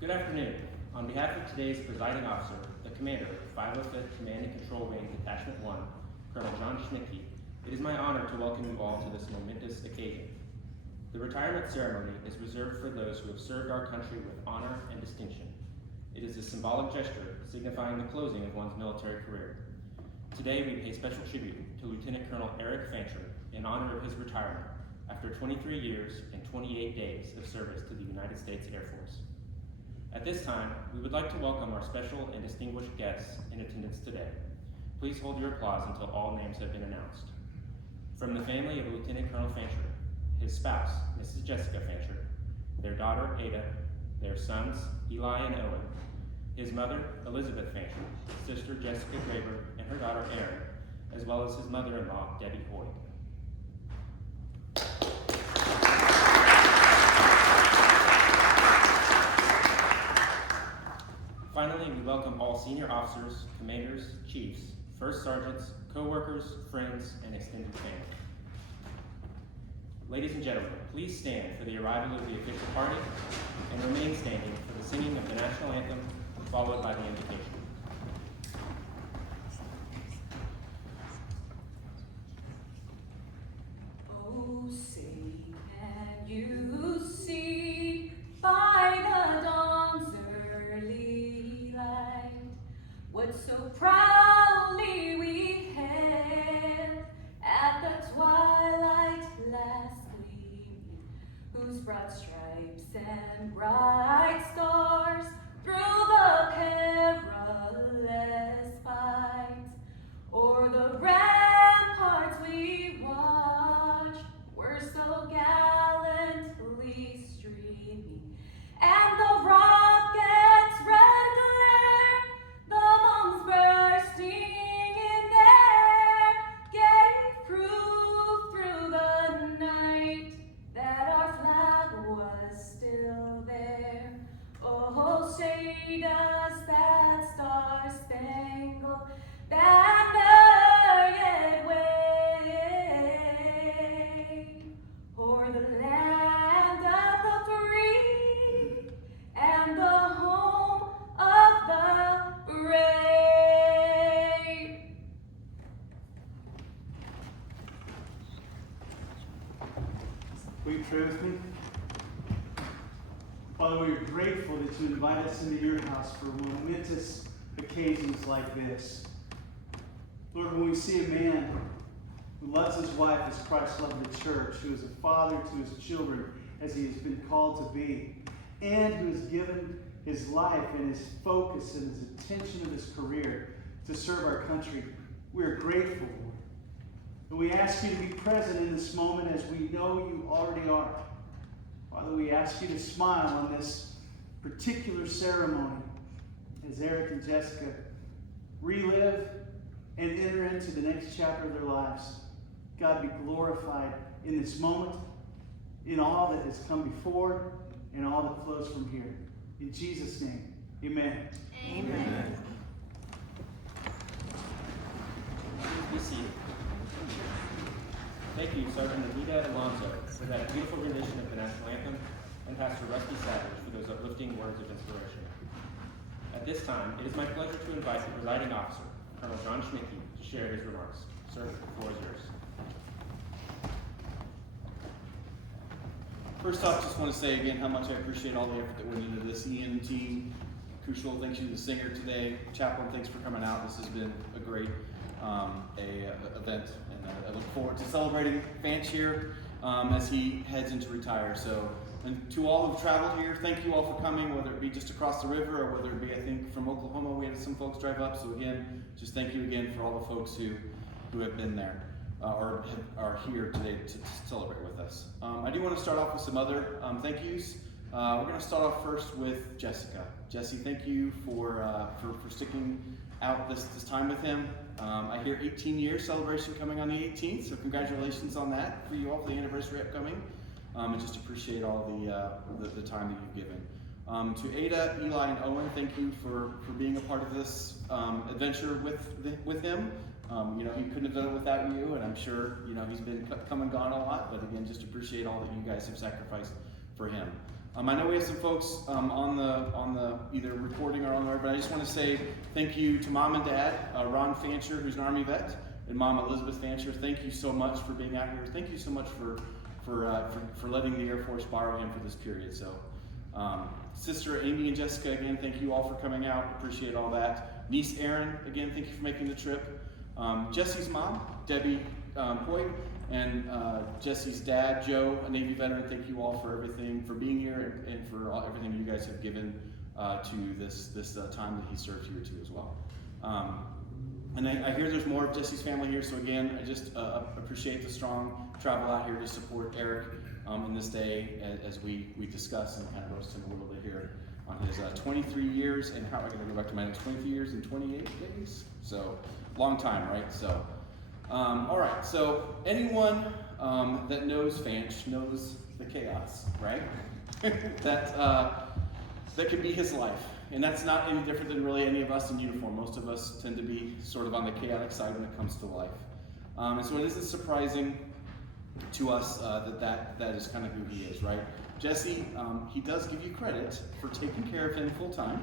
Good afternoon. On behalf of today's presiding officer, the commander of 505th Command and Control Wing Detachment 1, Colonel John Schnicke, it is my honor to welcome you all to this momentous occasion. The retirement ceremony is reserved for those who have served our country with honor and distinction. It is a symbolic gesture signifying the closing of one's military career. Today we pay special tribute to Lieutenant Colonel K Fancher in honor of his retirement after 23 years and 28 days of service to the United States Air Force. At this time, we would like to welcome our special and distinguished guests in attendance today. Please hold your applause until all names have been announced. From the family of Lieutenant Colonel Fancher, his spouse, Mrs. Jessica Fancher, their daughter, Ada, their sons, Eli and Owen, his mother, Elizabeth Fancher, sister Jessica Graber, and her daughter, Erin, as well as his mother-in-law, Debbie Hoyt. Finally, we welcome all senior officers, commanders, chiefs, first sergeants, co-workers, friends, and extended family. Ladies and gentlemen, please stand for the arrival of the official party and remain standing for the singing of the national anthem, followed by the invocation. Oh, say, can you see by the dawn's early light what so proudly we hailed at the twilight last gleaming, whose broad stripes and bright stars through the perilous fight o'er the ramparts we watched were so gallantly streaming, and the rockets' red glare, the bombs bursting in air, gave proof through the night that our flag was still there. Oh, say does that star-spangled banner yet wave o'er the land of the free and the home of the brave. Will you pray with me? Father, we are grateful that you invite us into your house for momentous occasions like this. Lord, when we see a man who loves his wife as Christ loved the church, who is a father to his children as he has been called to be, and who has given his life and his focus and his attention of his career to serve our country, we are grateful, Lord. And we ask you to be present in this moment as we know you already are. Father, we ask you to smile on this particular ceremony as Eric and Jessica relive and enter into the next chapter of their lives. God, be glorified in this moment, in all that has come before, and all that flows from here. In Jesus' name, amen. Amen. Please be seated. Thank you, Sergeant Anita Alonso, for that beautiful rendition of the national anthem, and Pastor Rusty Savage for those uplifting words of inspiration. At this time, it is my pleasure to invite the presiding officer, Colonel John Schnicke, to share his remarks. Sir, the floor is yours. First off, just want to say again how much I appreciate all the effort that went into this. Ian team, crucial. Thanks to the singer today. Chaplain, thanks for coming out. This has been a great event, and I look forward to celebrating Fanch here as he heads into retire. So, and to all who've traveled here, thank you all for coming, whether it be just across the river or whether it be, I think, from Oklahoma. We had some folks drive up. So again, just thank you again for all the folks who have been there. Or are here today to celebrate with us. I do want to start off with some other thank yous. We're going to start off first with Jessica. Jesse, thank you for sticking out this time with him. I hear 18 years celebration coming on the 18th, so congratulations on that for you all for the anniversary upcoming. And just appreciate all the time that you've given. To Ada, Eli, and Owen, thank you for being a part of this adventure with him. You know, he couldn't have done it without you, and I'm sure, you know, he's been come and gone a lot, but again, just appreciate all that you guys have sacrificed for him. I know we have some folks on the either recording or on the, but I just want to say thank you to Mom and Dad, Ron Fancher, who's an Army vet, and Mom Elizabeth Fancher. Thank you so much for being out here. Thank you so much for letting the Air Force borrow him for this period. So, Sister Amy and Jessica, again, thank you all for coming out. Appreciate all that. Niece Erin, again, thank you for making the trip. Jesse's mom, Debbie Hoyt, and Jesse's dad, Joe, a Navy veteran, thank you all for everything, for being here, and for everything you guys have given to this time that he served here too as well. And I hear there's more of Jesse's family here, so again, I just appreciate the strong travel out here to support Eric in this day as we discuss and kind of roast him a little bit here on his 23 years, and how I gotta go back to my next 23 years and 28 days, so long time, right? So. All right, so anyone that knows Fanch knows the chaos, right? that can be his life. And that's not any different than really any of us in uniform. Most of us tend to be sort of on the chaotic side when it comes to life. And so it isn't surprising to us that is kind of who he is, right? Jesse, he does give you credit for taking care of him full time.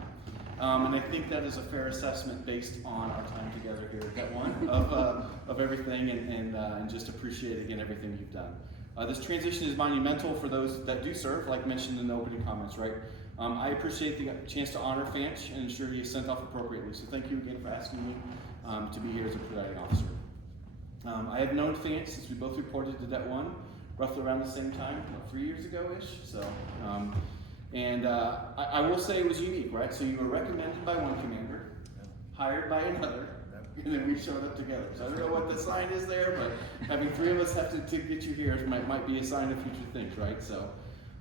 And I think that is a fair assessment based on our time together here at Get One of everything, and just appreciate again everything you've done. This transition is monumental for those that do serve, like mentioned in the opening comments, right? I appreciate the chance to honor Fanch and ensure he is sent off appropriately. So thank you again for asking me to be here as a presiding officer. I have known Fanch since we both reported to Det 1, roughly around the same time, 3 years ago-ish. So. I will say it was unique, right? So you were recommended by one commander, hired by another, and then we showed up together. So I don't know what the sign is there, but having three of us have to get you here might be a sign of future things, right? So,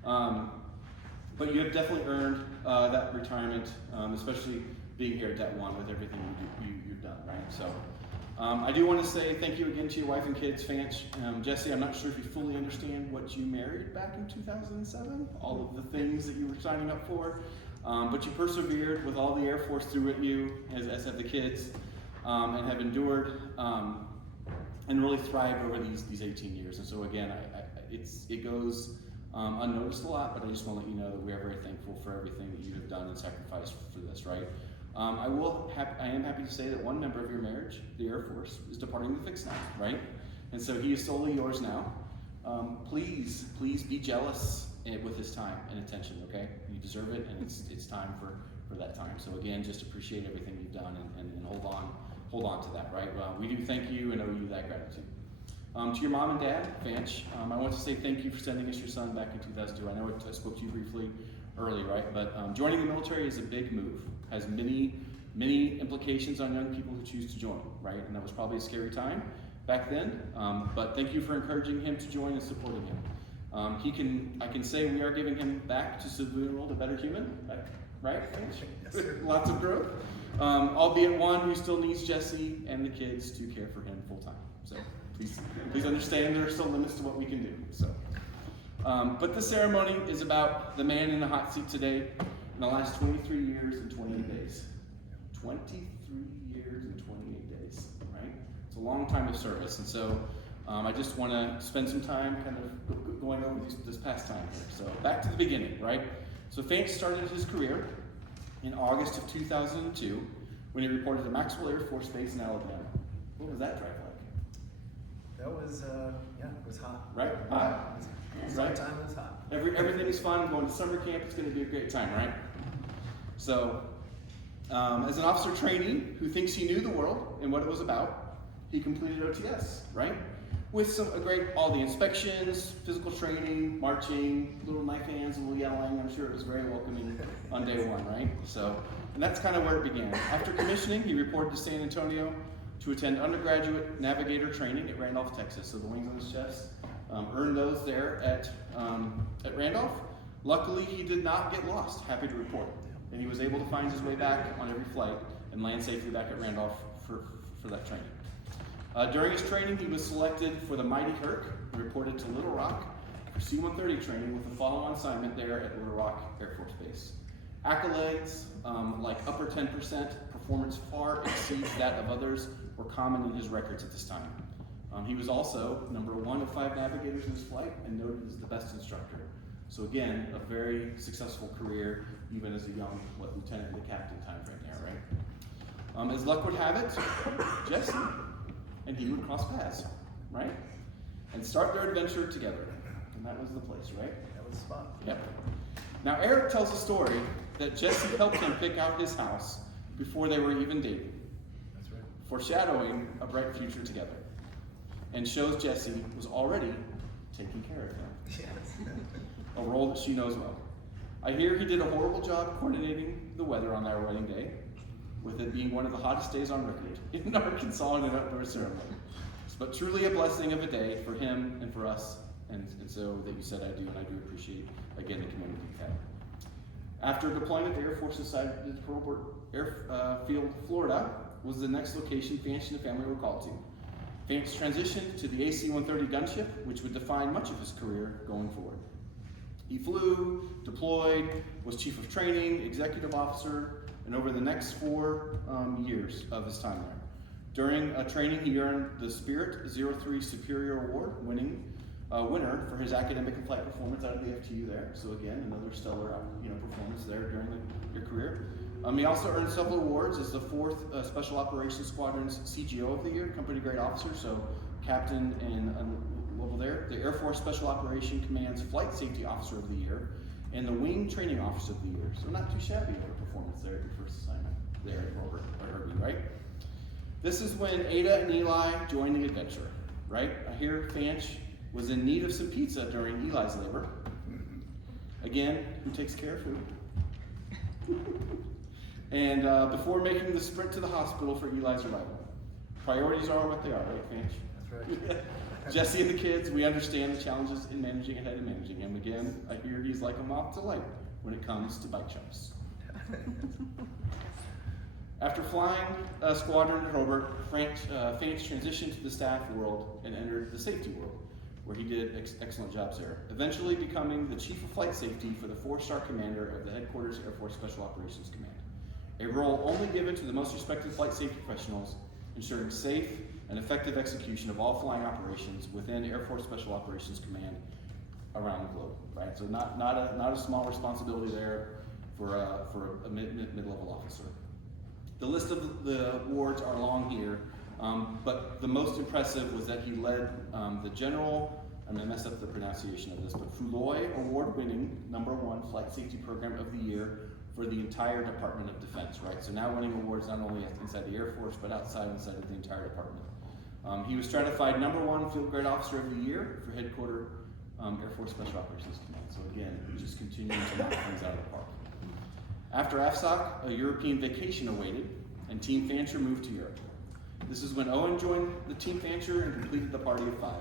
but you have definitely earned that retirement, especially being here at Det 1 with everything you've done, right? So. I do want to say thank you again to your wife and kids, Fanch. Jesse, I'm not sure if you fully understand what you married back in 2007, all of the things that you were signing up for, but you persevered with all the Air Force threw at you, as have the kids, and have endured and really thrived over these 18 years. And so again, it goes unnoticed a lot, but I just want to let you know that we are very thankful for everything that you have done and sacrificed for this, right? I am happy to say that one member of your marriage, the Air Force, is departing the fixed now, right? And so he is solely yours now. Please be jealous with his time and attention, okay? You deserve it, and it's time for that time. So again, just appreciate everything you've done and hold on to that, right? We do thank you and owe you that gratitude. To your mom and dad, Fanch, I want to say thank you for sending us your son back in 2002. I know I spoke to you briefly early, right? But joining the military is a big move. Has many implications on young people who choose to join, right? And that was probably a scary time back then. But thank you for encouraging him to join and supporting him. I can say we are giving him back to civilian world a better human, right? Yes, sir. Lots of growth. Albeit one who still needs Jesse and the kids to care for him full time. So please understand there are still limits to what we can do. So, but the ceremony is about the man in the hot seat today. In the last 23 years and 28 days. 23 years and 28 days, right? It's a long time of service, and so I just want to spend some time kind of going over this past time here. So back to the beginning, right? So Fanch started his career in August of 2002 when he reported to Maxwell Air Force Base in Alabama. What was that drive like? That was, it was hot. Right? Hot. Summertime was hot. Everything is fun. I'm going to summer camp. It's going to be a great time, right? So, as an officer trainee who thinks he knew the world and what it was about, he completed OTS, right? With all the inspections, physical training, marching, little knife hands, a little yelling. I'm sure it was very welcoming on day one, right? So, and that's kind of where it began. After commissioning, he reported to San Antonio to attend undergraduate navigator training at Randolph, Texas. So the wings on his chest, earned those there at Randolph. Luckily, he did not get lost, happy to report. And he was able to find his way back on every flight and land safely back at Randolph for that training. During his training, he was selected for the Mighty Herc and reported to Little Rock for C-130 training with a follow-on assignment there at Little Rock Air Force Base. Accolades like upper 10%, performance far exceeds that of others were common in his records at this time. He was also number 1 of 5 navigators in his flight and noted as the best instructor. So again, a very successful career, even as a young lieutenant to captain time frame there, right? As luck would have it, Jesse and he would cross paths, right? And start their adventure together. And that was the place, right? That was the spot. Yep. Now Eric tells a story that Jesse helped him pick out his house before they were even dating, That's right. foreshadowing a bright future together, and shows Jesse was already taking care of him, Yes. a role that she knows well. I hear he did a horrible job coordinating the weather on their wedding day, with it being one of the hottest days on record in Arkansas in an outdoor ceremony. But truly a blessing of a day for him and for us, and so that you said I do, and I do appreciate, again, the community you've had. After deployment, the Air Force decided that Pearl Harbor Airfield, Florida, was the next location Fanch and the family were called to. Fanch transitioned to the AC-130 gunship, which would define much of his career going forward. He flew, deployed, was chief of training, executive officer, and over the next 4 years of his time there. During training, he earned the Spirit 03 Superior Award, winner for his academic and flight performance out of the FTU there. So again, another stellar performance there during your career. He also earned several awards as the 4th Special Operations Squadron's CGO of the Year, Company Grade Officer, so captain and level there. The Air Force Special Operations Command's Flight Safety Officer of the Year, and the Wing Training Officer of the Year. So not too shabby of a performance there at your first assignment there at Robert, I heard you, right? This is when Ada and Eli joined the adventure, right? I hear Fanch was in need of some pizza during Eli's labor. Again, who takes care of who? And before making the sprint to the hospital for Eli's arrival. Priorities are what they are, right, Fanch? That's right. Jesse and the kids, we understand the challenges in managing and head in managing. And again, I hear he's like a moth to light when it comes to bike jumps. After flying squadron at Hobart, Fanch transitioned to the staff world and entered the safety world, where he did excellent jobs there, eventually becoming the Chief of Flight Safety for the 4-star commander of the Headquarters Air Force Special Operations Command, a role only given to the most respected flight safety professionals, ensuring safe and effective execution of all flying operations within Air Force Special Operations Command around the globe, right? So not a small responsibility there for a mid-level officer. The list of the awards are long here, but the most impressive was that he led the General, I'm going to mess up the pronunciation of this, but Fuloy Award-winning #1 Flight Safety Program of the Year for the entire Department of Defense, right? So now winning awards not only inside the Air Force, but inside of the entire department. He was stratified #1 Field Grade Officer of the Year for Headquarters Air Force Special Operations Command. So again, we just continuing to knock things out of the park. After AFSOC, a European vacation awaited, and Team Fancher moved to Europe. This is when Owen joined the Team Fancher and completed the party of 5.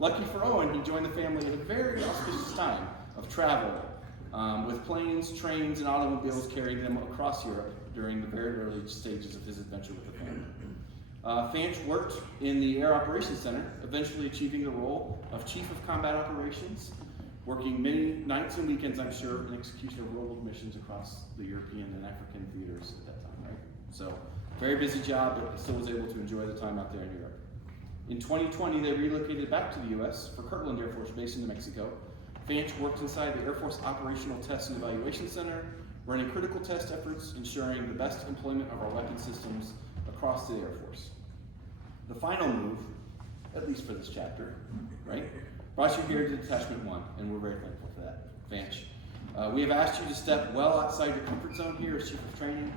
Lucky for Owen, he joined the family at a very auspicious time of travel, with planes, trains, and automobiles carrying them across Europe during the very early stages of his adventure with the family. Fanch worked in the Air Operations Center, eventually achieving the role of Chief of Combat Operations, working many nights and weekends, I'm sure, in execution of world missions across the European and African theaters at that time, right? So, very busy job, but still was able to enjoy the time out there in Europe. In 2020, they relocated back to the U.S. for Kirtland Air Force Base in New Mexico. Fanch worked inside the Air Force Operational Test and Evaluation Center, running critical test efforts, ensuring the best employment of our weapon systems across the Air Force. The final move, at least for this chapter, right, brought you here to Detachment 1, and we're very thankful for that, Fanch. We have asked you to step well outside your comfort zone here as Chief of Training,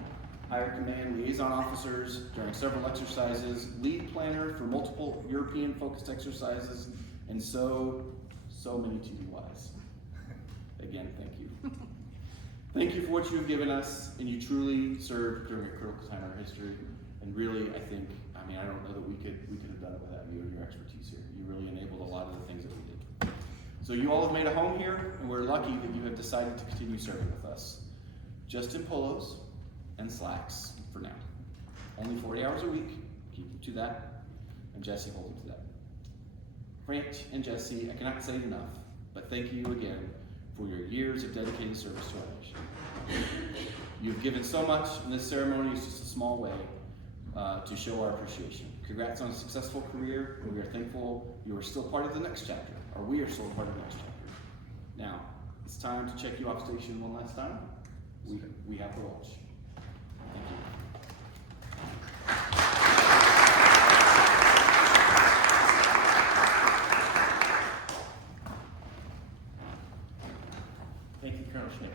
higher command liaison officers during several exercises, lead planner for multiple European-focused exercises, and so many to be wise. Again, thank you. Thank you for what you have given us, and you truly served during a critical time in our history. And really, I don't know that we could have done it without you and your expertise here. You really enabled a lot of the things that we did. So you all have made a home here, and we're lucky that you have decided to continue serving with us. Just in polos and slacks for now. Only 40 hours a week. Keep them to that, and Jesse, hold them to that. Fanch and Jesse, I cannot say it enough, but thank you again for your years of dedicated service to our nation. You've given so much, and this ceremony is just a small way to show our appreciation. Congrats on a successful career, and we are thankful you are still part of the next chapter, or we are still part of the next chapter. Now, it's time to check you off station one last time. We have the Walsh. Thank you. Thank you, Colonel Schnicke.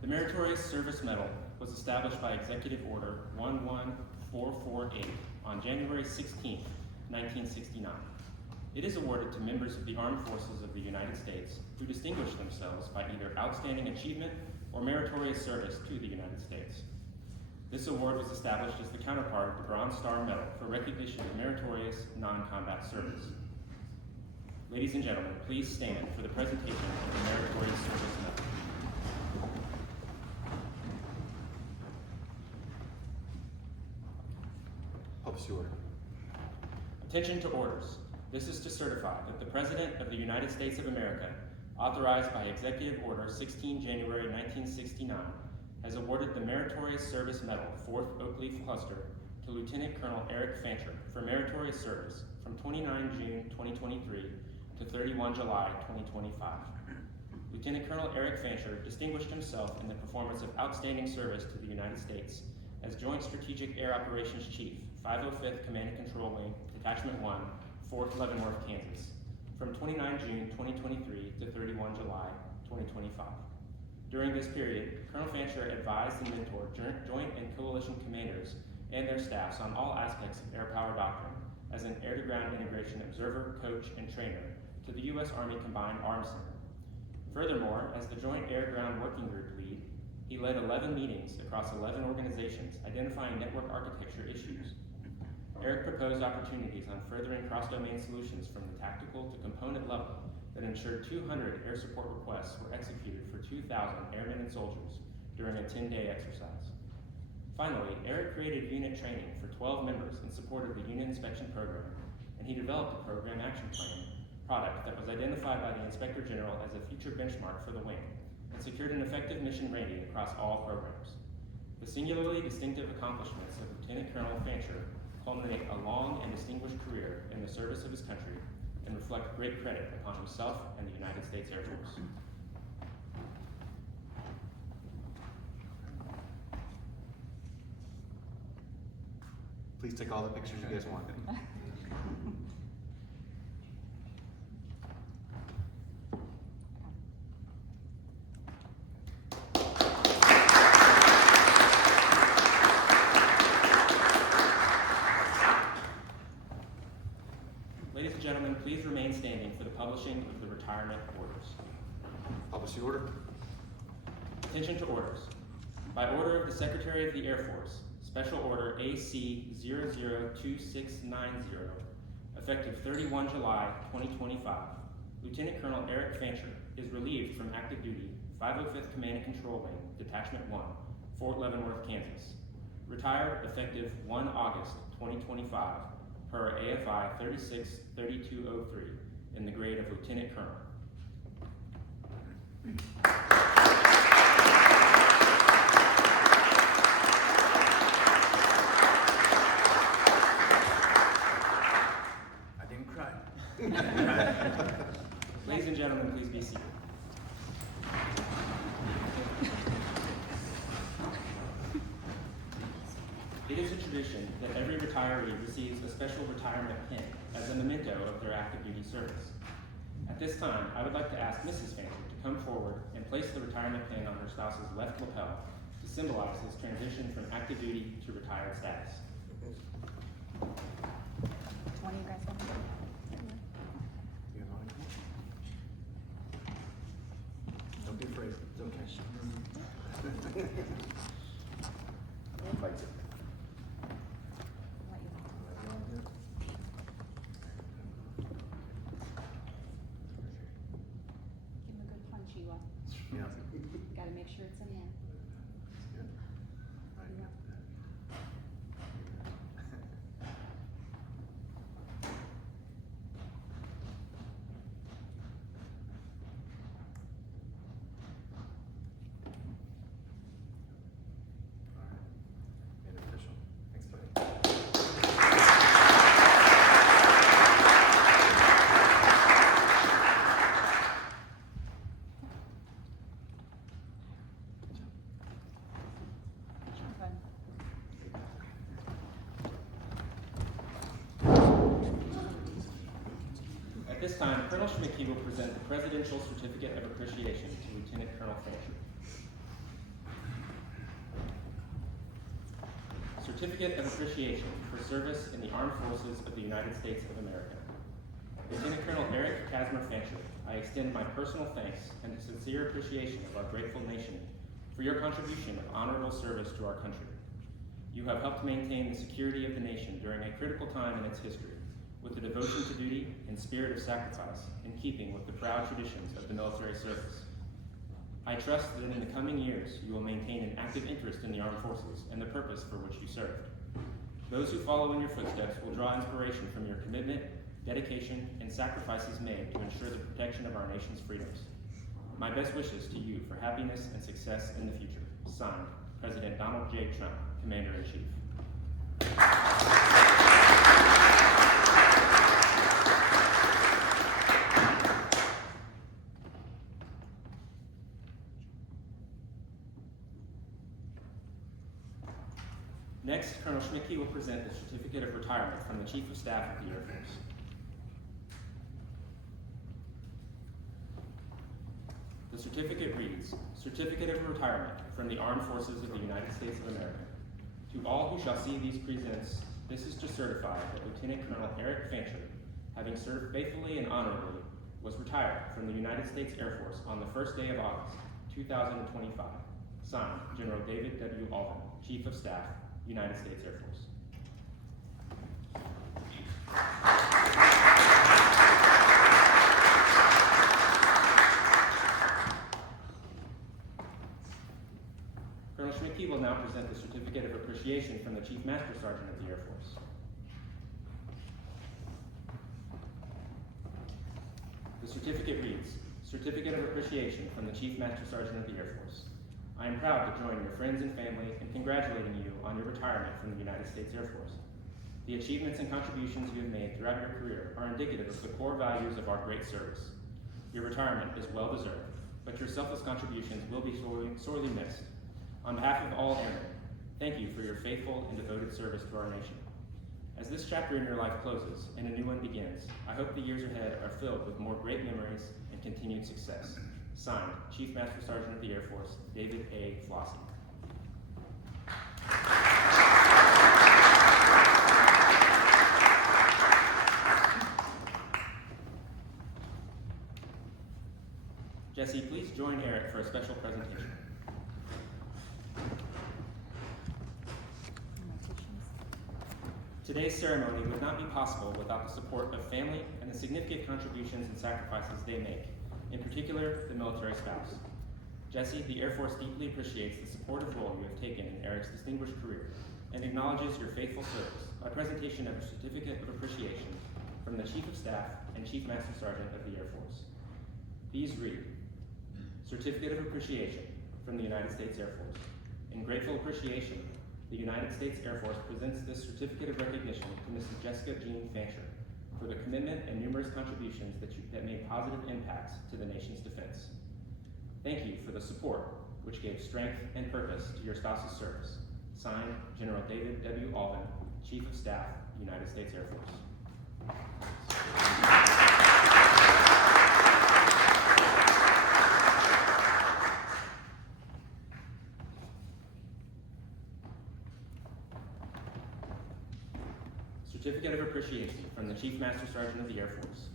The Meritorious Service Medal was established by Executive Order 11448 on January 16, 1969. It is awarded to members of the Armed Forces of the United States who distinguish themselves by either outstanding achievement or meritorious service to the United States. This award was established as the counterpart of the Bronze Star Medal for recognition of meritorious non-combat service. Ladies and gentlemen, please stand for the presentation of the Meritorious Service Medal. Publish the order. Attention to orders. This is to certify that the President of the United States of America, authorized by Executive Order 16 January 1969, has awarded the Meritorious Service Medal, 4th Oak Leaf Cluster, to Lieutenant Colonel Eric Fancher for meritorious service from 29 June 2023 to 31 July 2025. Lieutenant Colonel Eric Fancher distinguished himself in the performance of outstanding service to the United States as Joint Strategic Air Operations Chief, 505th Command and Control Wing, Detachment 1, Fort Leavenworth, Kansas, from 29 June 2023 to 31 July 2025. During this period, Colonel Fancher advised and mentored Joint and Coalition commanders and their staffs on all aspects of air power doctrine as an air-to-ground integration observer, coach, and trainer to the U.S. Army Combined Arms Center. Furthermore, as the Joint Air-Ground Working Group lead, he led 11 meetings across 11 organizations identifying network architecture issues. Eric proposed opportunities on furthering cross-domain solutions from the tactical to component level that ensured 200 air support requests were executed for 2,000 airmen and soldiers during a 10-day exercise. Finally, Eric created unit training for 12 members in support of the unit inspection program, and he developed a program action plan product that was identified by the Inspector General as a future benchmark for the wing and secured an effective mission rating across all programs. The singularly distinctive accomplishments of Lieutenant Colonel Fancher culminate a long and distinguished career in the service of his country and reflect great credit upon himself and the United States Air Force. Please take all the pictures you guys want. Ladies and gentlemen, please remain standing for the publishing of the retirement orders. Publish the order. Attention to orders. By order of the Secretary of the Air Force, Special Order AC 002690, effective 31 July 2025, Lieutenant Colonel Eric Fancher is relieved from active duty, 505th Command and Control Wing, Detachment 1, Fort Leavenworth, Kansas. Retired effective 1 August 2025 per AFI 363203 in the grade of Lieutenant Colonel. I didn't cry. Ladies and gentlemen, please be seated. It is a tradition that every retiree receives a special retirement pin as a memento of their active duty service. At this time, I would like to ask Mrs. Fancher to come forward and place the retirement pin on her spouse's left lapel to symbolize his transition from active duty to retired status. One of you guys want to go? You guys want to come? Don't be afraid. It's okay. I'll fight it. Give him a good punch, Eva. Yeah. Gotta make sure it's in there. Good. Right. All right. Made it official. Thanks, this time, Colonel Schmidtke will present the Presidential Certificate of Appreciation to Lieutenant Colonel Fancher. Certificate of Appreciation for Service in the Armed Forces of the United States of America. Lieutenant Colonel Eric Casmer Fancher, I extend my personal thanks and sincere appreciation of our grateful nation for your contribution of honorable service to our country. You have helped maintain the security of the nation during a critical time in its history, with a devotion to duty and spirit of sacrifice in keeping with the proud traditions of the military service. I trust that in the coming years you will maintain an active interest in the armed forces and the purpose for which you served. Those who follow in your footsteps will draw inspiration from your commitment, dedication, and sacrifices made to ensure the protection of our nation's freedoms. My best wishes to you for happiness and success in the future. Signed, President Donald J. Trump, Commander-in-Chief. Next, Colonel Schmidtke will present the Certificate of Retirement from the Chief of Staff of the Air Force. The certificate reads, Certificate of Retirement from the Armed Forces of the United States of America. To all who shall see these presents, this is to certify that Lieutenant Colonel Eric Fancher, having served faithfully and honorably, was retired from the United States Air Force on the first day of August, 2025. Signed, General David W. Alvin, Chief of Staff, United States Air Force. Colonel Schmidtke will now present the Certificate of Appreciation from the Chief Master Sergeant of the Air Force. The certificate reads, Certificate of Appreciation from the Chief Master Sergeant of the Air Force. I am proud to join your friends and family in congratulating you on your retirement from the United States Air Force. The achievements and contributions you have made throughout your career are indicative of the core values of our great service. Your retirement is well deserved, but your selfless contributions will be sorely missed. On behalf of all airmen, thank you for your faithful and devoted service to our nation. As this chapter in your life closes and a new one begins, I hope the years ahead are filled with more great memories and continued success. Signed, Chief Master Sergeant of the Air Force, David A. Flossie. Jesse, please join Eric for a special presentation. Today's ceremony would not be possible without the support of family and the significant contributions and sacrifices they make, in particular, the military spouse. Jesse, the Air Force deeply appreciates the supportive role you have taken in Eric's distinguished career and acknowledges your faithful service by presentation of a Certificate of Appreciation from the Chief of Staff and Chief Master Sergeant of the Air Force. These read, Certificate of Appreciation from the United States Air Force. In grateful appreciation, the United States Air Force presents this Certificate of Recognition to Mrs. Jessica Jean Fancher for the commitment and numerous contributions that made positive impacts to the nation's defense. Thank you for the support which gave strength and purpose to your spouse's service. Signed, General David W. Alvin, Chief of Staff, United States Air Force. Certificate of Appreciation from the Chief Master Sergeant of the Air Force.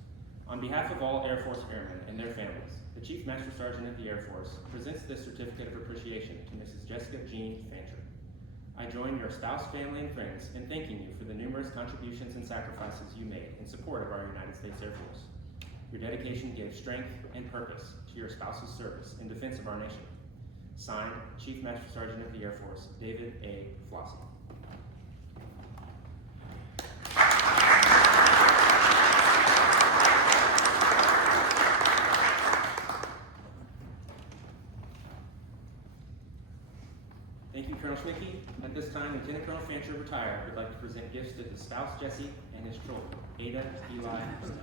On behalf of all Air Force airmen and their families, the Chief Master Sergeant of the Air Force presents this Certificate of Appreciation to Mrs. Jessica Jean Fancher. I join your spouse, family, and friends in thanking you for the numerous contributions and sacrifices you made in support of our United States Air Force. Your dedication gave strength and purpose to your spouse's service in defense of our nation. Signed, Chief Master Sergeant of the Air Force, David A. Flossie. Thank you, Colonel Schmidtke. At this time, Lieutenant Colonel Fancher, retired, would like to present gifts to his spouse, Jesse, and his children, Ada, Eli, and Bruno.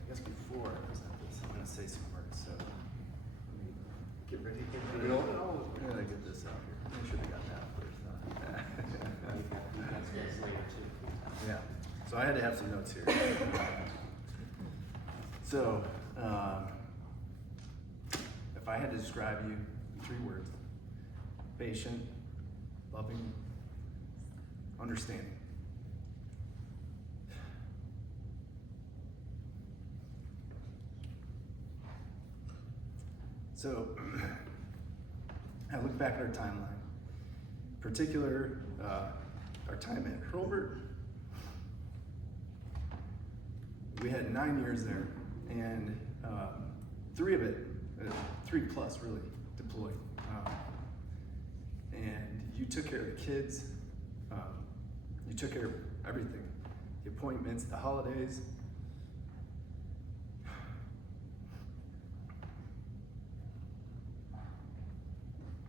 I guess before I present this, I'm going to say some words. So let me So I had to have some notes here. So, if I had to describe you in 3 words, patient, loving, understanding. So, I look back at our timeline, in particular, our time at Hurlburt. We had 9 years there, and 3 of it, 3 plus really, deployed. And you took care of the kids, you took care of everything, the appointments, the holidays.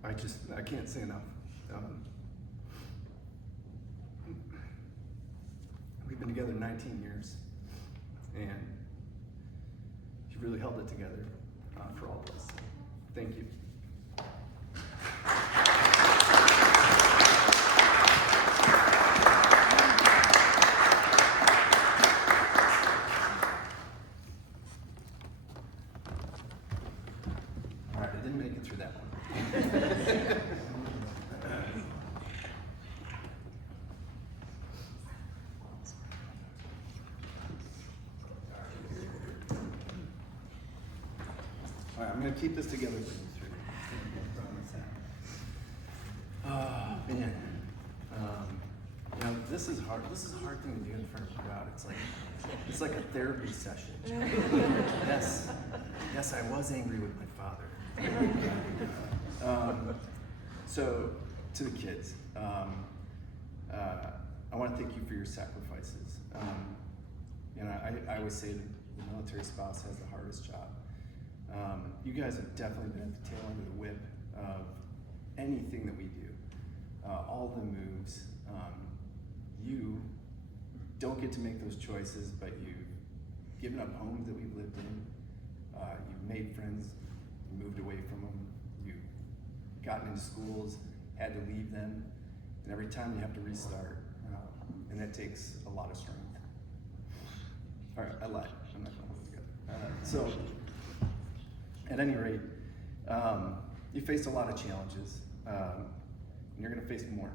I can't say enough. We've been together 19 years, and you really held it together for all of us. Thank you. All right, I didn't make it through that one. All right, I'm going to keep this together for you three. I promise that. Oh, man. You know, this is hard. This is a hard thing to do in front of a crowd. It's like a therapy session. Yes, I was angry with my father. So, to the kids, I want to thank you for your sacrifices. You know, I always say that the military spouse has the hardest job. You guys have definitely been at the tail end of the whip of anything that we do. All the moves. You don't get to make those choices, but you've given up homes that we've lived in. You've made friends, you moved away from them. You've gotten into schools, had to leave them, and every time you have to restart. And that takes a lot of strength. All right, I lied. I'm not going to hold it together. So, at any rate, you faced a lot of challenges, and you're going to face more.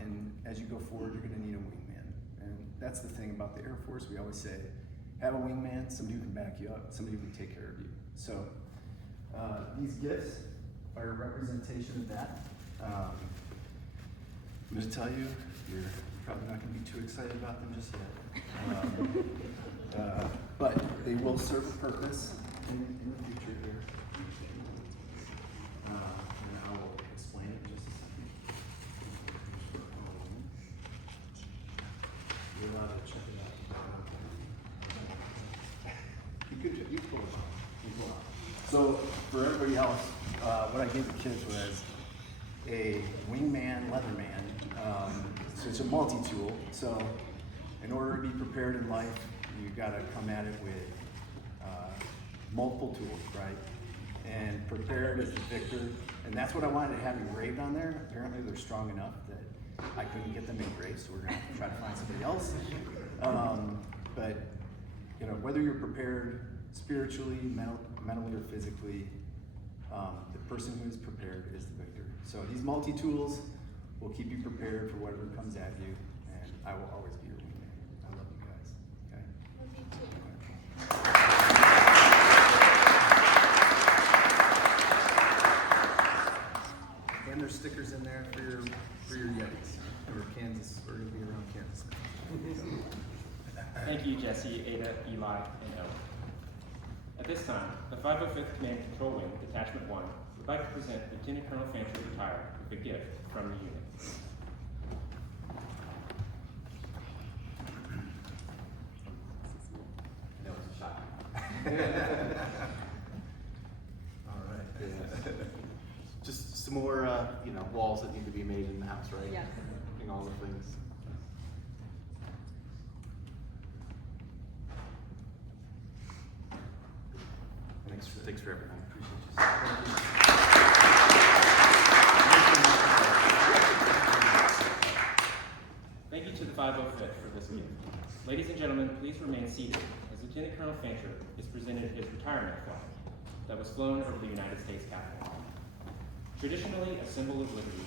And as you go forward, you're going to need a wingman. And that's the thing about the Air Force. We always say, have a wingman, somebody who can back you up, somebody who can take care of you. So these gifts are a representation of that. I'm going to tell you, you're probably not going to be too excited about them just yet. But they will serve a purpose in the future here. And I will explain it in just a second. You're allowed to check it out. You pull it off. So for everybody else, what I gave the kids was a wingman, leatherman. So it's a multi-tool. So in order to be prepared in life, you got to come at it with multiple tools, right? And prepared as the victor. And that's what I wanted to have engraved on there. Apparently they're strong enough that I couldn't get them engraved, so we're gonna have to try to find somebody else. But you know, whether you're prepared spiritually, mentally, or physically, the person who is prepared is the victor. So these multi-tools will keep you prepared for whatever comes at you, and I will always be your wingman. I love you guys. Okay? Love you too. And there's stickers in there for your Yetis. Or Kansas, we're gonna be around Kansas now. Thank you, Jesse, Ada, Eli, and El. At this time, the 505th Command Control Wing, Detachment 1, would like to present Lieutenant Colonel Fancher, retired, with a gift from the unit. That was a shot. All right. Just some more, walls that need to be made in the house, right? Yeah. And all the things. Thanks for everything. Appreciate you. Thank you to the 505th for this this gift. Ladies and gentlemen, please remain seated as Lieutenant Colonel Fancher is presented his retirement flag that was flown over the United States Capitol. Traditionally a symbol of liberty,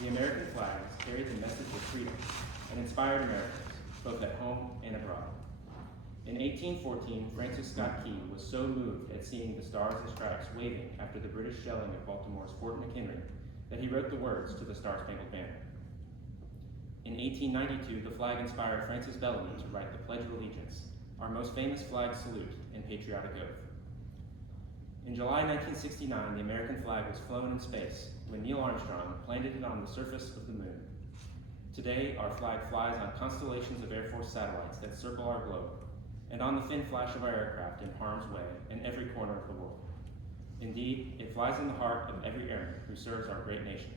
the American flag has carried the message of freedom and inspired Americans, both at home and abroad. In 1814, Francis Scott Key was so moved at seeing the stars and stripes waving after the British shelling of Baltimore's Fort McHenry that he wrote the words to the Star-Spangled Banner. In 1892, the flag inspired Francis Bellamy to write the Pledge of Allegiance, our most famous flag salute and patriotic oath. In July 1969, the American flag was flown in space when Neil Armstrong planted it on the surface of the moon. Today, our flag flies on constellations of Air Force satellites that circle our globe, and on the thin flash of our aircraft in harm's way in every corner of the world. Indeed, it flies in the heart of every airman who serves our great nation.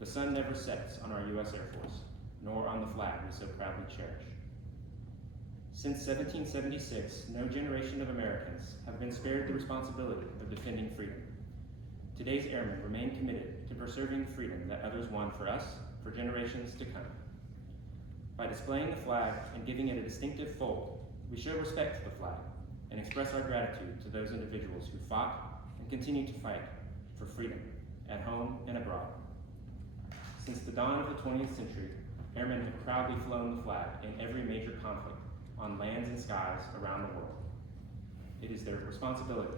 The sun never sets on our U.S. Air Force, nor on the flag we so proudly cherish. Since 1776, no generation of Americans have been spared the responsibility of defending freedom. Today's airmen remain committed to preserving the freedom that others won for us for generations to come. By displaying the flag and giving it a distinctive fold, we show respect to the flag and express our gratitude to those individuals who fought and continue to fight for freedom at home and abroad. Since the dawn of the 20th century, airmen have proudly flown the flag in every major conflict on lands and skies around the world. It is their responsibility,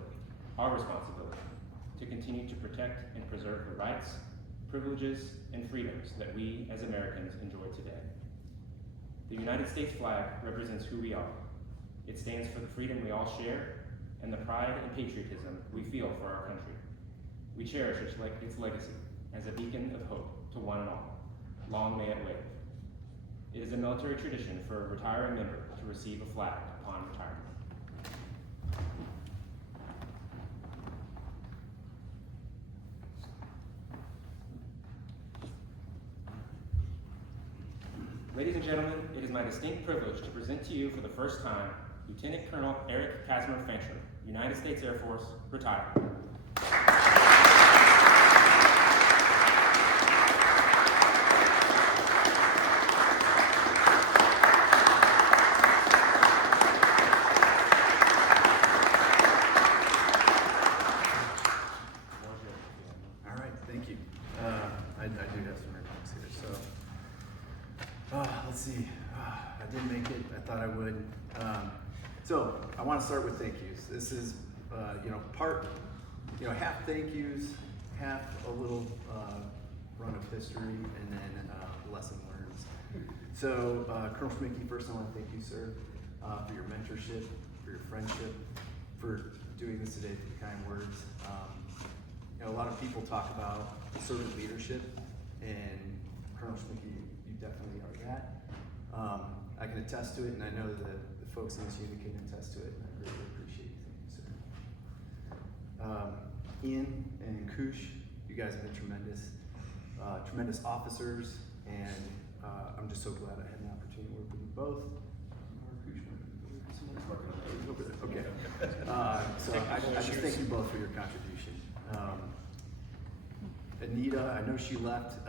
our responsibility, to continue to protect and preserve the rights, privileges, and freedoms that we as Americans enjoy today. The United States flag represents who we are. It stands for the freedom we all share and the pride and patriotism we feel for our country. We cherish its legacy as a beacon of hope to one and all. Long may it wave. It is a military tradition for a retiring member to receive a flag upon retirement. Ladies and gentlemen, it is my distinct privilege to present to you for the first time Lieutenant Colonel Eric Casimir Fancher, United States Air Force, retired. All right, thank you. I do have some remarks here. So, let's see. I didn't make it. I thought I would. So I want to start with thank yous. This is, half thank yous, half a little run of history, and then lesson learned. So, Colonel Schmicky, first I want to thank you, sir, for your mentorship, for your friendship, for doing this today, for the kind words. A lot of people talk about servant leadership, and Colonel Schmicky, you definitely are that. I can attest to it, and I know that the folks in this unit can attest to it, and I really appreciate you. Thank you, sir. Ian and Kush, you guys have been tremendous officers, and I'm just so glad I had an opportunity to work with you both. Okay. So I just thank you both for your contribution. Anita, I know she left.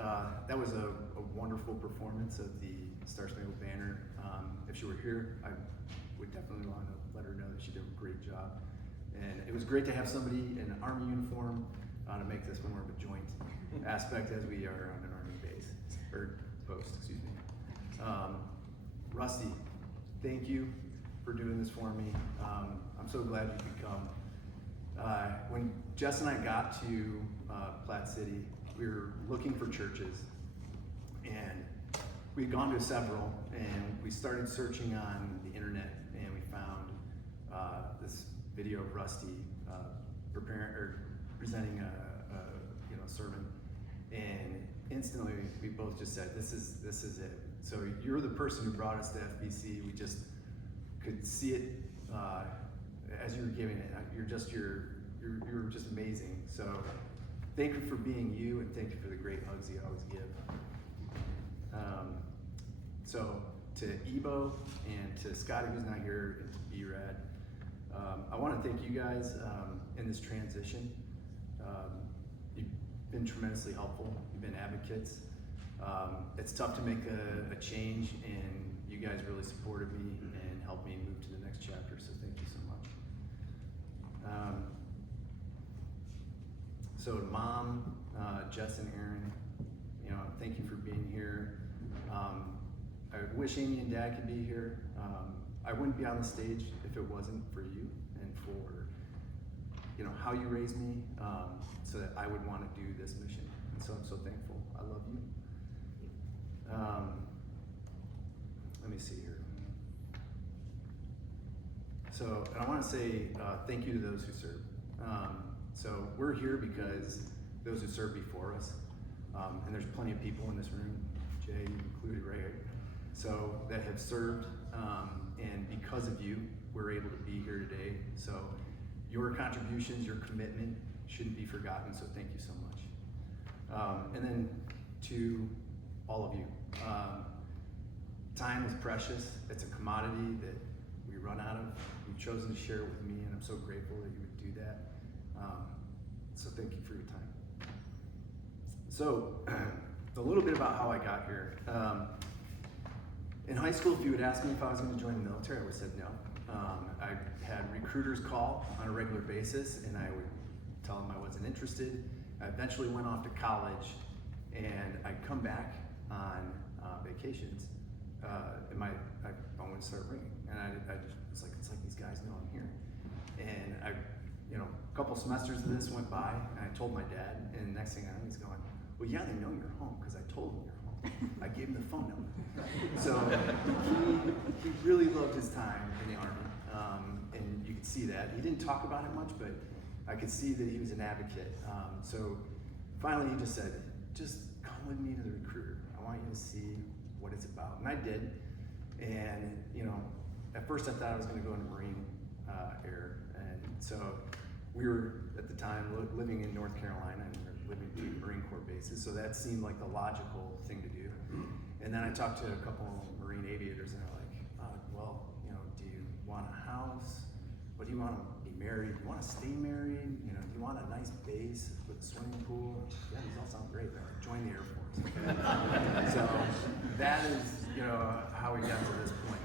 That was a wonderful performance of the Star-Spangled Banner. If she were here, I would definitely want to let her know that she did a great job. And it was great to have somebody in an Army uniform to make this more of a joint aspect as we are on an Army base, or post, excuse me. Rusty, thank you for doing this for me. I'm so glad you could come. When Jess and I got to Platte City, we were looking for churches, and we had gone to several, and we started searching on the internet, and we found this video of Rusty presenting a sermon, and instantly we both just said, "This is it." So you're the person who brought us to FBC. We just could see it as you were giving it. You're just amazing. So thank you for being you, and thank you for the great hugs you always give. So to Ebo and to Scotty, who's not here, and to B-Rad, I want to thank you guys in this transition. You've been tremendously helpful. You've been advocates. It's tough to make a change in you guys really supported me and helped me move to the next chapter, so thank you so much. So to Mom, Jess and Aaron, you know, thank you for being here. I wish Amy and Dad could be here. I wouldn't be on the stage if it wasn't for you and for, you know, how you raised me, so that I would want to do this mission. And so I'm so thankful. I love you. Let me see here. So, and I want to say thank you to those who served. So we're here because those who served before us, and there's plenty of people in this room, Jay included right here, so that have served, and because of you, we're able to be here today. So your contributions, your commitment shouldn't be forgotten, so thank you so much. And then to all of you, time is precious. It's a commodity that we run out of. You've chosen to share it with me, and I'm so grateful that you would do that. So thank you for your time. So a little bit about how I got here. In high school, if you would ask me if I was going to join the military, I would have said no. I had recruiters call on a regular basis, and I would tell them I wasn't interested. I eventually went off to college, and I'd come back on vacations, and my phone would start ringing, and I was like, it's like these guys know I'm here. And a couple semesters of this went by, and I told my dad, and the next thing I know, he's going, well, yeah, they know you're home, because I told them you're home. I gave him the phone number. So he really loved his time in the Army, and you could see that. He didn't talk about it much, but I could see that he was an advocate. So finally he just said, just come with me to the recruiter. I want you to see what it's about. And I did. And at first I thought I was going to go into Marine Air. And so we were at the time living in North Carolina, and we were living through Marine Corps bases. So that seemed like the logical thing to do. And then I talked to a couple Marine aviators, and they're like, well, do you want a house? What do you want to be married? Do you want to stay married? Do you want a nice base with a swimming pool? Yeah, these all sound great. Join the Air Force. So that is, how we got to this point.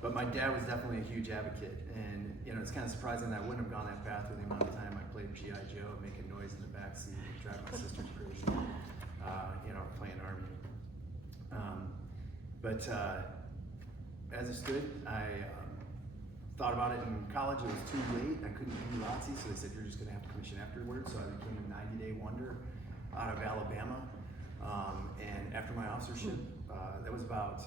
But my dad was definitely a huge advocate, and it's kind of surprising that I wouldn't have gone that path with the amount of time I played G.I. Joe, making noise in the backseat, driving my sister's crazy, playing Army. But as it stood, I thought about it in college. It was too late. I couldn't do LOTC, so they said, you're just going to have to commission afterwards. So I became a 90-day wonder out of Alabama. And after my officership, that was about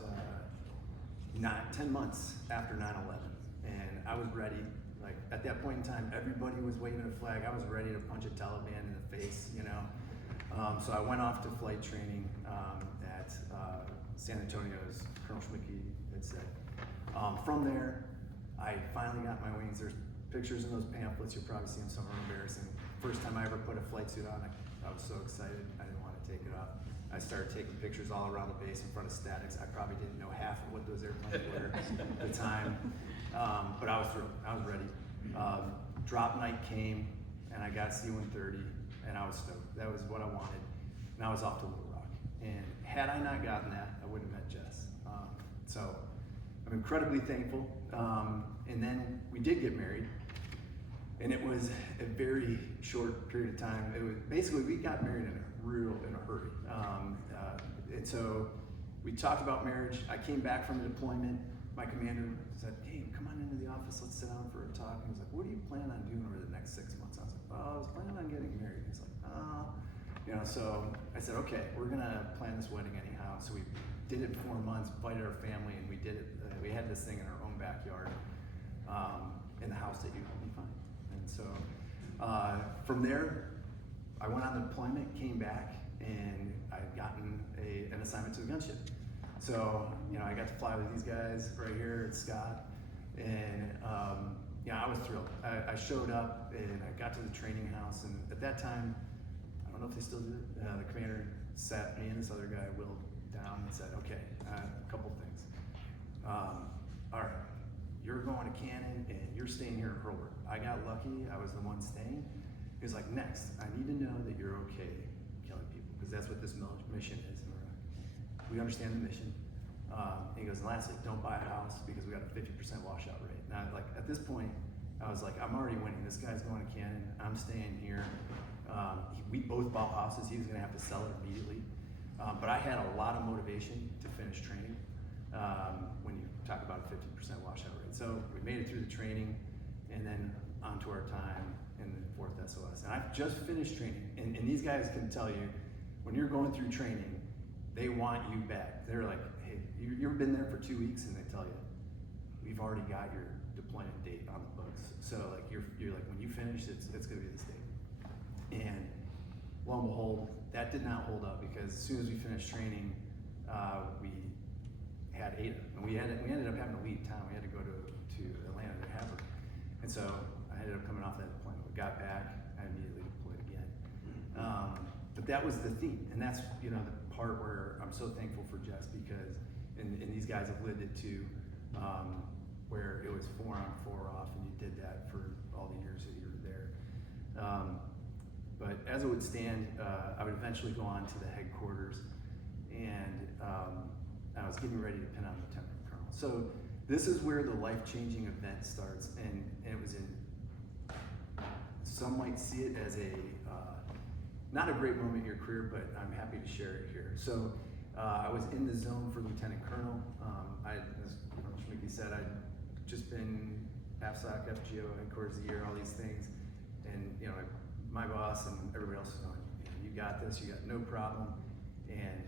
10 months after 9/11. And I was ready. Like, at that point in time, everybody was waving a flag. I was ready to punch a Taliban in the face, So I went off to flight training at San Antonio, as Colonel Schmicke had said. From there, I finally got my wings. There's pictures in those pamphlets. You'll probably see them. Some are embarrassing. First time I ever put a flight suit on, I was so excited. I didn't want to take it off. I started taking pictures all around the base in front of statics. I probably didn't know half of what those airplanes were at the time, but I was thrilled. I was ready. Drop night came, and I got C-130, and I was stoked. That was what I wanted, and I was off to Little Rock. And had I not gotten that, I wouldn't have met Jess. So I'm incredibly thankful. And then we did get married, and it was a very short period of time. It was basically, we got married in a hurry. And so we talked about marriage. I came back from the deployment. My commander said, hey, come on into the office, let's sit down for a talk. And he was like, what do you plan on doing over the next 6 months? I was like, well, I was planning on getting married. He's like, oh. So I said, okay, we're gonna plan this wedding anyhow. So we did it 4 months, invited our family, and we did it. We had this thing in our own backyard, in the house that you helped me find. And so from there, I went on the deployment, came back, and I'd gotten an assignment to the gunship. So, I got to fly with these guys right here at Scott, and I was thrilled. I showed up, and I got to the training house, and at that time, I don't know if they still do it, the commander sat me and this other guy, Will, down and said, okay, a couple things. All right, you're going to Cannon, and you're staying here in Hurlburt. I got lucky, I was the one staying. He was like, next, I need to know that you're okay killing people, because that's what this mission is in Iraq. We understand the mission. And he goes, and lastly, don't buy a house because we got a 50% washout rate. Now, like at this point, I was like, I'm already winning. This guy's going to Canton. I'm staying here. We both bought houses. He was going to have to sell it immediately. But I had a lot of motivation to finish training when you talk about a 50% washout rate. So we made it through the training and then onto our time in the Fort SOS. And I've just finished training. And these guys can tell you, when you're going through training, they want you back. They're like, hey, you've been there for 2 weeks, and they tell you, we've already got your deployment date on the books. So like you're like, when you finish, it's gonna be this date. And lo and behold, that did not hold up, because as soon as we finished training, we had Ada, and we ended up having to leave town. We had to go to Atlanta to have her. And so I ended up coming off that deployment. We got back, I immediately deployed again. But that was the theme, and that's the part where I'm so thankful for Jess, because and these guys have lived it too, where it was 4 on 4 off, and you did that for all the years that you were there. But as it would stand, I would eventually go on to the headquarters, and I was getting ready to pin on Lieutenant Colonel. So this is where the life-changing event starts, and it was in, some might see it as a not a great moment in your career, but I'm happy to share it here. So I was in the zone for Lieutenant Colonel. As Schmicky said, I'd just been AFSOC, FGO, headquarters of the year, all these things. And my boss and everybody else is going, you got this, you got no problem. And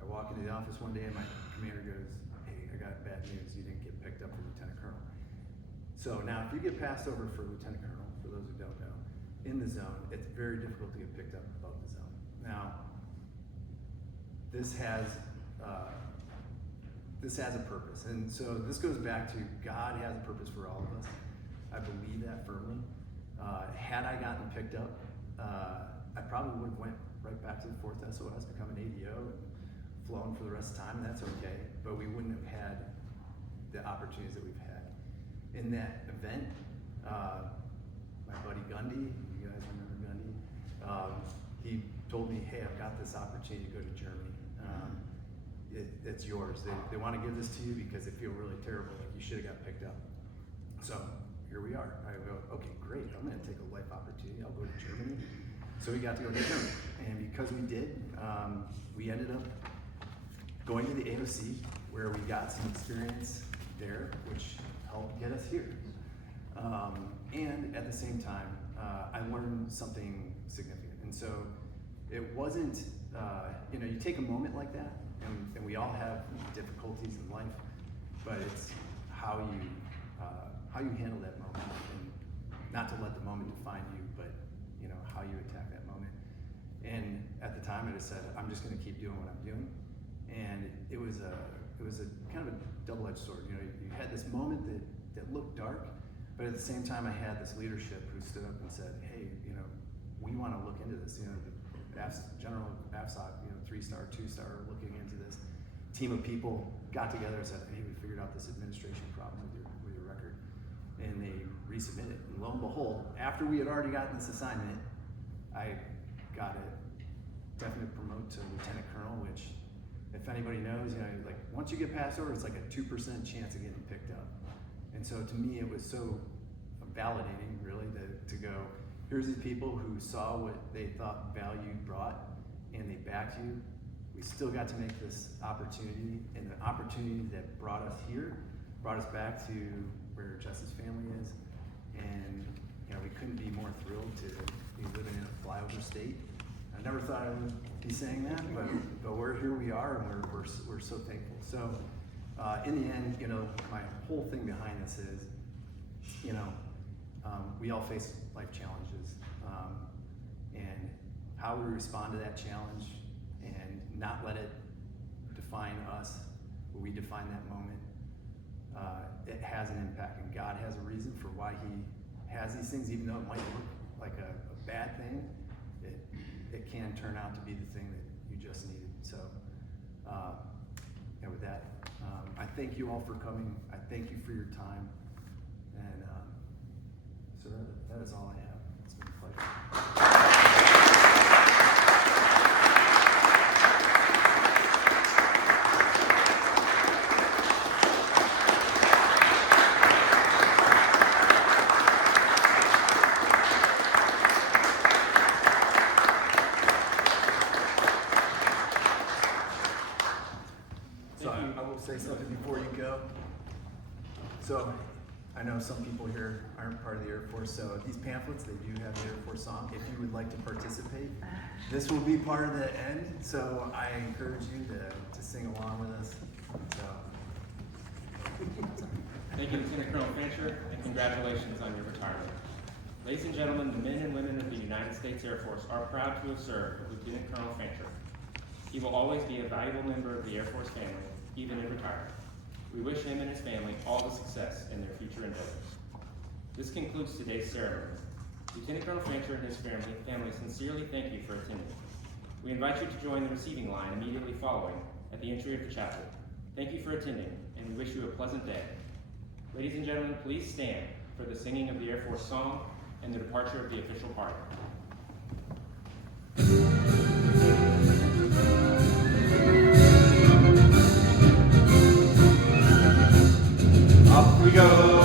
I walk into the office one day and my commander goes, hey, I got bad news, you didn't get picked up for Lieutenant Colonel. So now if you get passed over for Lieutenant Colonel, for those who don't know, in the zone, it's very difficult to get picked up above the zone. Now, this has a purpose, and so this goes back to God has a purpose for all of us. I believe that firmly. Had I gotten picked up, I probably would have went right back to the Fort SOS, become an ADO, and flown for the rest of the time, and that's okay. But we wouldn't have had the opportunities that we've had. In that event, my buddy Gundy, you guys remember Gundy? He told me, hey, I've got this opportunity to go to Germany. It's yours. They want to give this to you because they feel really terrible, like you should have got picked up. So here we are. I go, okay, great. I'm going to take a life opportunity. I'll go to Germany. So we got to go to Germany. And because we did, we ended up going to the AOC, where we got some experience there, which helped get us here. And at the same time, I learned something significant. And so it wasn't, you take a moment like that, and we all have difficulties in life, but it's how you handle that moment, and not to let the moment define you, but how you attack that moment. And at the time, I just said, I'm just going to keep doing what I'm doing. And it was a kind of a double-edged sword. You had this moment that looked dark, but at the same time, I had this leadership who stood up and said, hey, we want to look into this. The General AFSOC, 3-star, 2-star, looking into this. Team of people got together and said, hey, we figured out this administration problem with your record. And they resubmitted. And lo and behold, after we had already gotten this assignment, I got a definite promote to Lieutenant Colonel, which, if anybody knows, like once you get passed over, it's like a 2% chance of getting picked up. And so to me, it was so validating, really, to go, here's these people who saw what they thought value brought, and they backed you. We still got to make this opportunity, and the opportunity that brought us here, brought us back to where Jess's family is, and we couldn't be more thrilled to be living in a flyover state. I never thought I would be saying that, but here we are, and we're so thankful. So in the end, my whole thing behind this is, we all face life challenges, and how we respond to that challenge and not let it define us, but we define that moment. It has an impact, and God has a reason for why He has these things, even though it might look like a bad thing. It can turn out to be the thing that you just needed. So, and with that, I thank you all for coming. I thank you for your time, and so that is all I have. It's been a pleasure. So, I know some people here aren't part of the Air Force, so these pamphlets, they do have the Air Force song. If you would like to participate, this will be part of the end, so I encourage you to sing along with us. So. Thank you, Lieutenant Colonel Fancher, and congratulations on your retirement. Ladies and gentlemen, the men and women of the United States Air Force are proud to have served with Lieutenant Colonel Fancher. He will always be a valuable member of the Air Force family, even in retirement. We wish him and his family all the success in their future endeavors. This concludes today's ceremony. Lieutenant Colonel Fancher and his family sincerely thank you for attending. We invite you to join the receiving line immediately following at the entry of the chapel. Thank you for attending, and we wish you a pleasant day. Ladies and gentlemen, please stand for the singing of the Air Force song and the departure of the official party. Off we go.